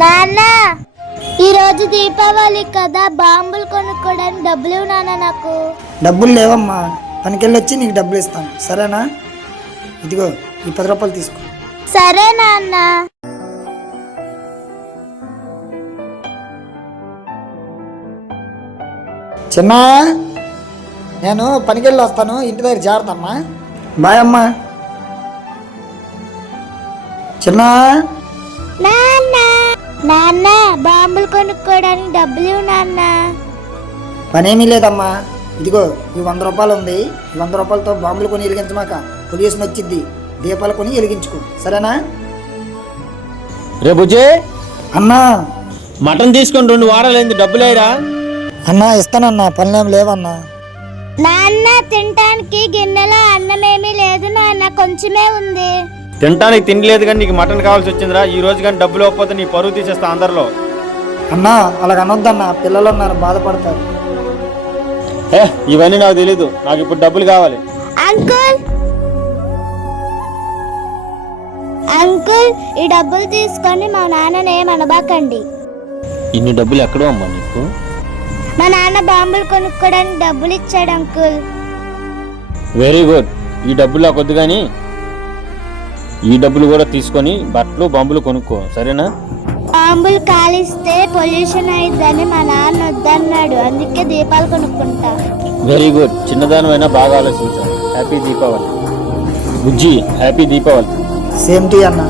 నాన్న ఈ రోజు దీపావళి కదా బాంబులు కొనుక్కోవడానికి డబ్బులు ఇవ్వు నాన్న నాకు. డబ్బులు లేవమ్మా పనికెళ్ళి వచ్చి నీకు డబ్బులు ఇస్తాను. సరేనా? ఇదిగో ఈ పది రూపాయలు తీసుకో. సరే నాన్న. చిన్న నేను పనికెళ్ళి వస్తాను ఇంటి దగ్గర జాగ్రత్త అమ్మా. బాయ్ అమ్మా. చిన్న. నాన్న. నాన్న బాంబులు కొనుక్కోవడానికి డబ్బులు నాన్న. పనేమీ లేదమ్మా. ఇదిగో ఈ వంద రూపాయలు ఉంది. ఈ వంద రూపాయలతో బాంబులు కొని వెలిగించమాక పొల్యూషన్ వచ్చింది దీపాలు కొని వెలిగించుకో. సరేనా? రే బుజ్జే. అన్నా. మటన్ తీసుకొని రెండు వారాలైంది డబ్బులేరా అన్నా ఇస్తానన్నా. పనులేం లేవన్నా. నాన్న తినటానికి గిన్నెలో అన్నమేమీ లేదు నాన్న. కొంచెమే ఉంది. తినటానికి తినలేదు కానీ నీకు మటన్ కావాల్సి వచ్చిందిరా. ఈ రోజు కానీ డబ్బులు ఇవ్వకపోతే నీ పరువు తీసేస్తా అందరిలో. అన్నా అలాగ అనొద్దన్నా. పిల్లలు ఉన్నారు బాధపడతారు. ఏ ఇవన్నీ నాకు తెలీదు. నాకు ఇప్పుడు డబ్బులు కావాలి. అంకుల్! అంకుల్ ఈ డబ్బులు తీసుకొని మా నాన్నని ఏమనబాకండి ఇన్ని డబ్బులు ఎక్కడో అమ్మా నీకు? మా నాన్న బాంబులు కొనుక్కోవడానికి డబ్బులు ఇచ్చాడు అంకుల్. వెరీ గుడ్ ఈ డబ్బులు నాకు వద్దు కానీ ఈ డబ్బులు కూడా తీసుకొని బట్టలు బాంబులు కొనుక్కో. సరేనా? బాంబులు కాలిస్తే పొల్యూషన్ అయిద్దని మా నాన్న వద్దన్నాడు. అందుకే దీపాలు కొనుక్కుంటా. వెరీ గుడ్ చిన్నదానివైనా బాగా ఆలోచించాను happy Deepavali Bujji happy Deepavali same to అన్నా.